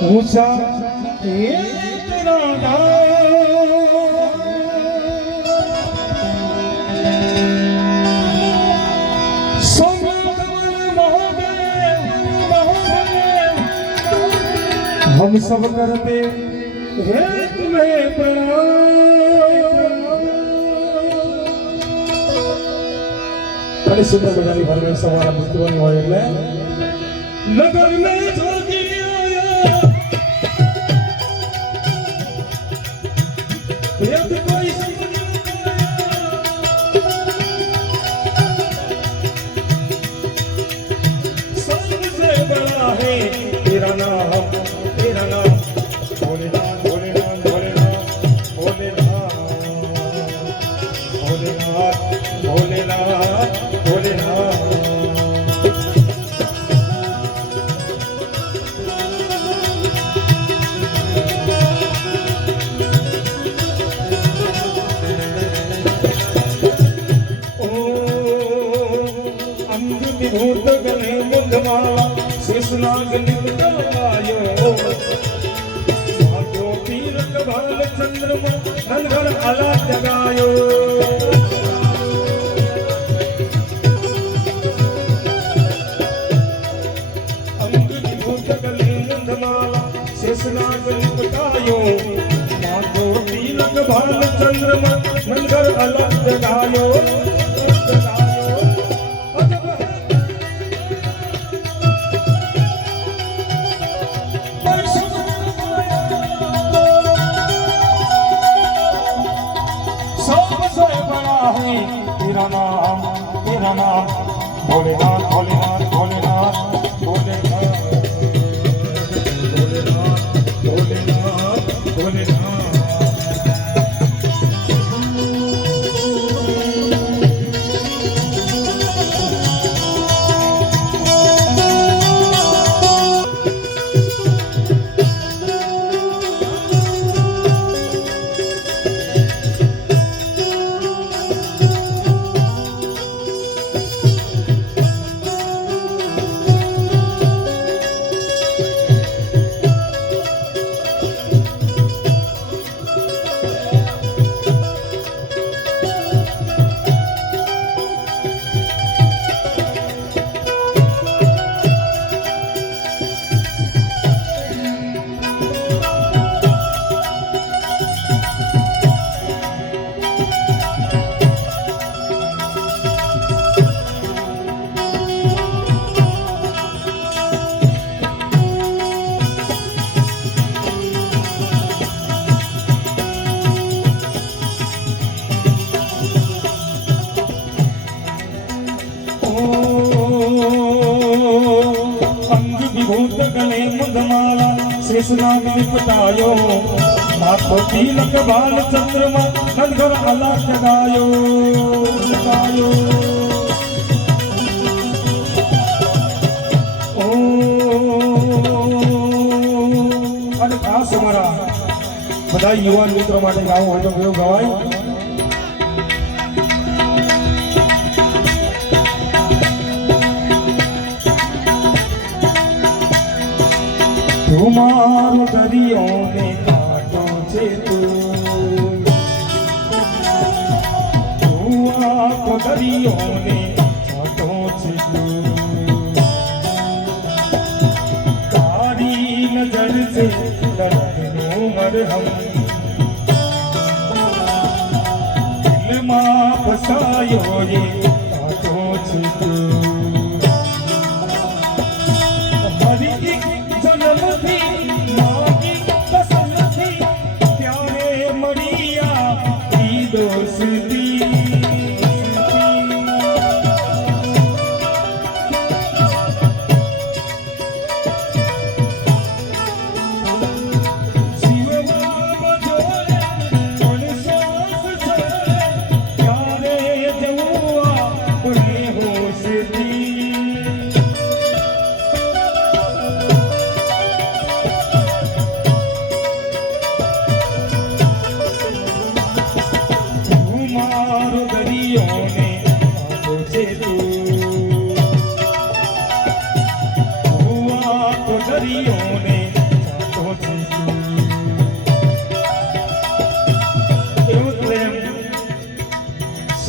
ऊंचा तेरा हम सब करते हैं तुम्हें घणी सुंदर मजानी भरवेल सवारा मित्रोनी હોય એટલે नगर में जोगी आया यद कोई सबसे बड़ा है तेरा नाम भोलेनाथ भोलेनाथ भोलेनाथ भोलेनाथ भोलेनाथ भोलेनाथ भोलेनाथ भूत गणे मुंडमाला शेषनाग निपटायो ज्योति रंग भाल चंद्रमा नंदघर अला जगायो भूत गणे मुंडमाला शेषनाग निपटायो ज्योति रंग भाल चंद्रमा नंदघर अला जगायो तेरा नाम भोलेनाथ भोलेनाथ भोलेनाथ भोलेनाथ भोलेनाथ भोलेनाथ भोलेनाथ भूत गणे मुंडमाला शेषनाग निपटायो माथो तिलक बाल चंद्रमा नंदघर अला जगायो जगायो અને ખાસ અમારા બધા યુવાન મિત્રો માટે ગાવું હોય તો કેવું ગવાય तुम्हारो दरियों में कांटों से तू आपको दरियों में कांटों से तू कारी नजर से दर्द मरहम दिल मां फसायो ये कांटों से तू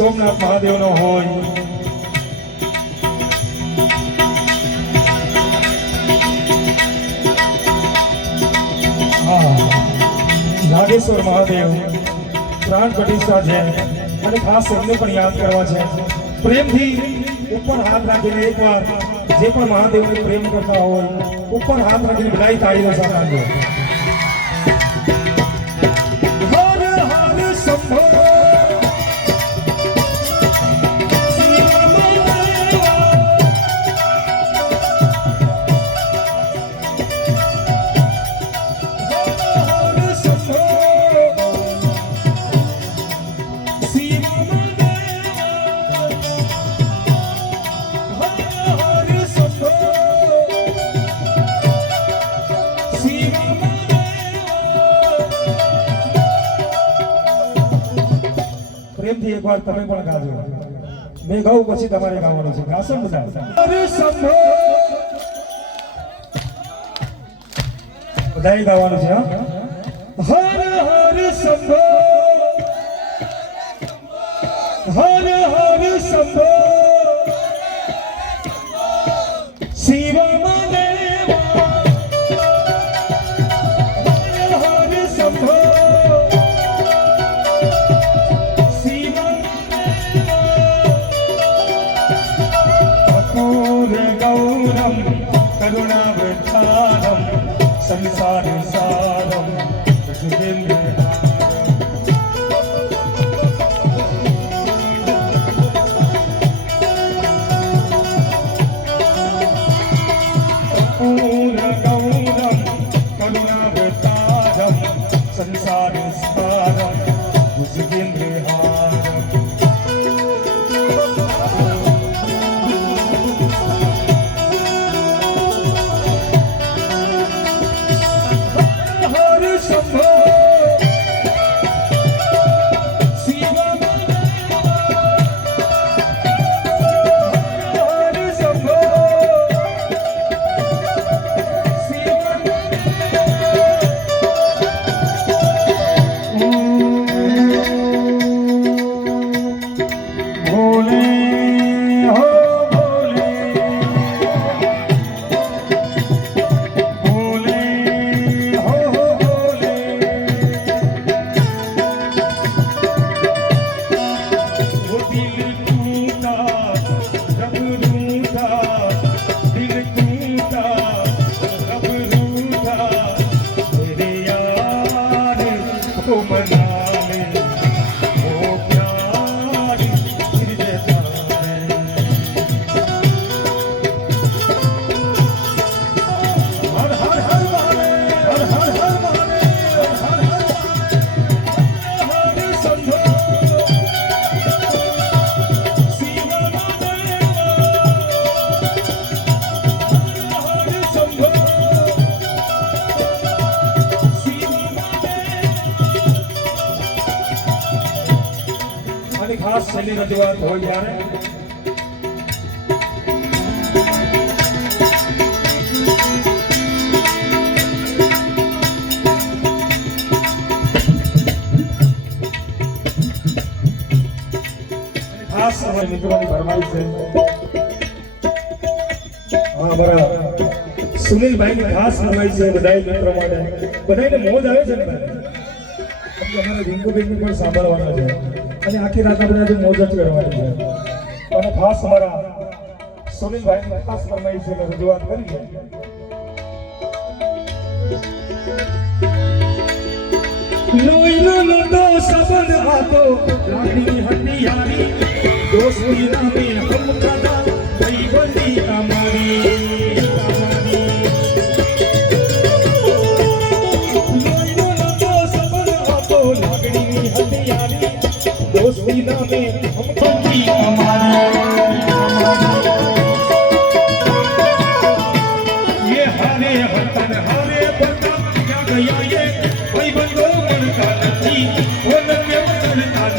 સોમનાથ મહાદેવનો હોય નાગેશ્વર મહાદેવ પ્રાણ પ્રતિષ્ઠા છે અને ખાસ એમને પણ યાદ કરવા છે પ્રેમથી ઉપર હાથ રાખીને એકવાર જે પણ મહાદેવને પ્રેમ કરતા હોય ઉપર હાથ રાખીને બધાય તાળીનો સાથ આપજો હર હર શંભો પ્રેમથી એકવાર તમે પણ ગાજો મેં ગાઉં પછી તમારે ગાવાનું છે ગાશો ને બધા હર શંભો બધાએ ગાવાનું છે હર હર શંભો હર હર શંભો શિવ મહાદેવા હર હર શંભો गौरम करुणावतारम संसार सारम गौरम करुणावतारम संसार सारम ખાસ છેલ્લી રજૂઆત હોય ત્યારે ખાસ સમય મિત્રોની ફરમાઈશ છે અમારા સુનિલભાઈની ખાસ ફરમાઈશ છે બધાય મિત્રો માટે બધાને મોજ આવે છે ને અમારા રિંકુબેનને પણ સાંભળવાના છે અને આખી રાત આપણે આજે મોજ જ કરવાની છે અને ખાસ અમારા સુનિલભાઈની ખાસ ફરમાઈશ છે રજૂઆત કરીએ લોહીનો લોટો સંબંધ આતો લાગણી હંડિયારી દોસ્તી નામે હમ કદા ભાઈબંધી અમારી લોહીનો લોટો સંબંધ આતો લાગણી હંડિયારી દોસ્તી નામે હમ બંધી અમારી ये हरे वतन हरे वतन क्या गया ये कोई बंदो मनता नहीं वो नव्य मनता नहीं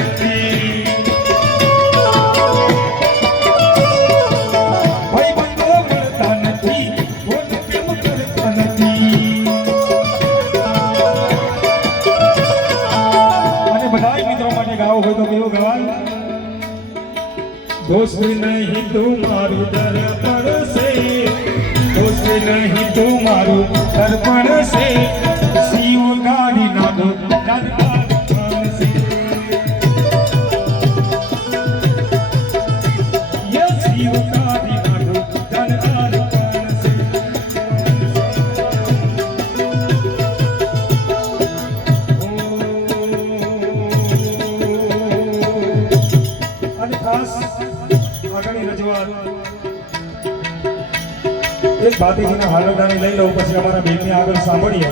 रही तुम्हारू दर्पण से शिव गाड़ी नागो ये शिव गाड़ी नागो से खास આગળની રજૂઆત એક ભાતીજીના હાલરડાને લઈ લઉં પછી અમારા બેનને આગળ સાંભળીએ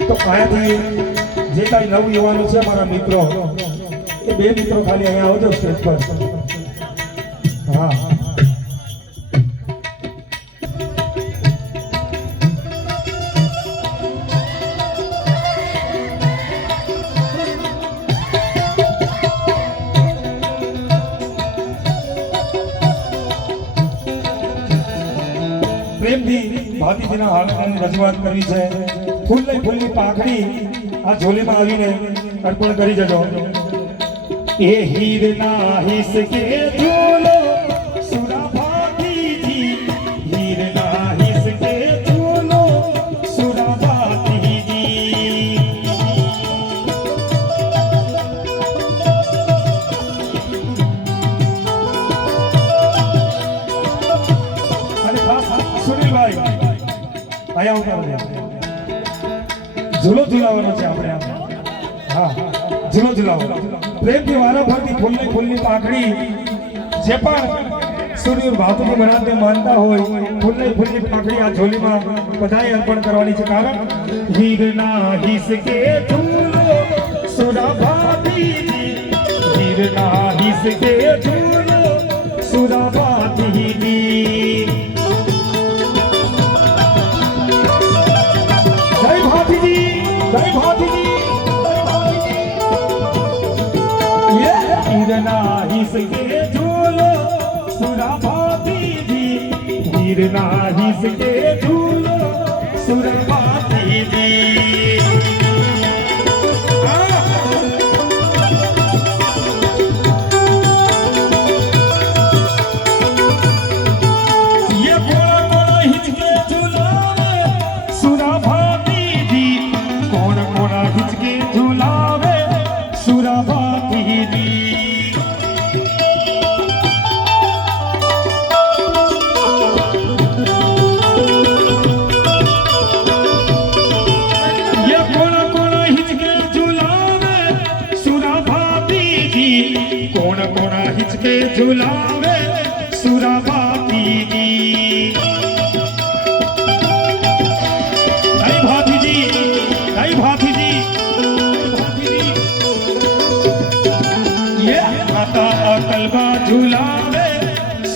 તો અહીંયાથી જે કાંઈ નવ યુવાનો છે મારા મિત્રો એ બે મિત્રો ખાલી અહીંયા આવજો સ્ટેજ પર હા પ્રેમથી ભાતીજીના હાલરડાની રજૂઆત કરવી છે ફૂલની પાંખડી આ ઝોલીમાં આવીને અર્પણ કરી જજો એ હીરના હિસકે ઝૂલો સુરા ભાતીજી હીરના હિસકે ઝૂલો સુરા ભાતીજી અને ખાસ સુનિલભાઈ આયા ઉતારો ઝૂલો ઝુલાવવાનો છે આપણે હા ઝૂલો ઝુલાવો પ્રેમથી વારાફરતી ફૂલની પાંખડી જે પણ સૂર્ય ભાતુજી મહારાજને માનતા હોય ફૂલની પાંખડી આ ઝોલીમાં બધાએ અર્પણ કરવાની છે કારણ હીરના હિસકે ઝૂલો સુરા ભાતીજી હીરના હિસકે ઝૂલો સુરા ભાતીજી જય ભાતીજી જય ભાતીજી હીરના હિસકે ઝૂલો સુરા ભાતીજી હીરના હિસકે ઝૂલો સુરા ભાતીજી ये कोड़ा कोड़ा हिचके झुलावे सुरा भातीजी कोण कोड़ा हिचके झुलावे सुरा भातीजी कोण कोणा हिचके झुलावे सुरा भातीजी जय भातीजी जय भातीजी ये माता अकलबा झुलावे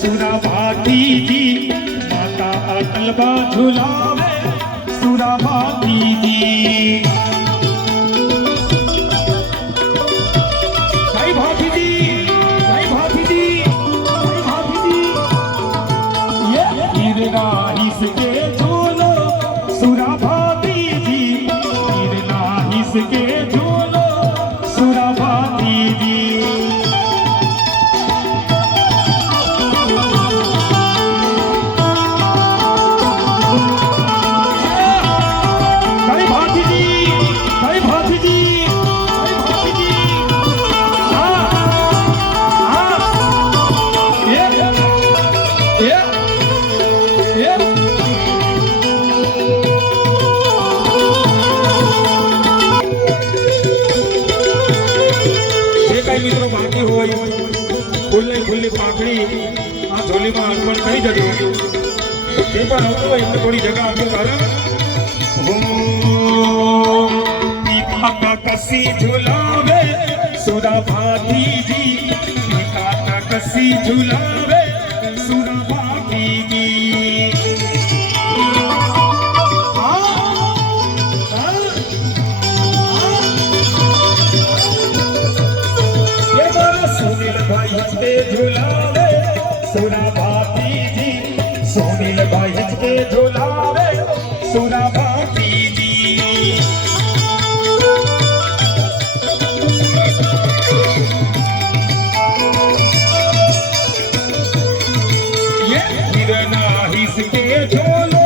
सुरा भातीजी माता अकलबा झुलावे सुरा भातीजी हीरना हिसके झूलो सुरा भातीजी हीरना हिसके झूलो सुरा भातीजी जय भातीजी जय भातीजी जय भातीजी हाँ हाँ ये મિત્રો બાકી હોય ફૂલની પાંખડી આ ઝોલીમાં અર્પણ કરી જજો જે પણ આવતું હોય એમને થોડી જગ્યા આપજો કારણ પીપા કસી ઝુલાવે સુરા ભાતીજી પીપા કસી ઝુલાવે સુરા ભાતીજી हिचके झुलावे सुरा भातीजी सोनील भाई हिचके झुलावे सुरा भातीजी ये हीरना हिसके झोलो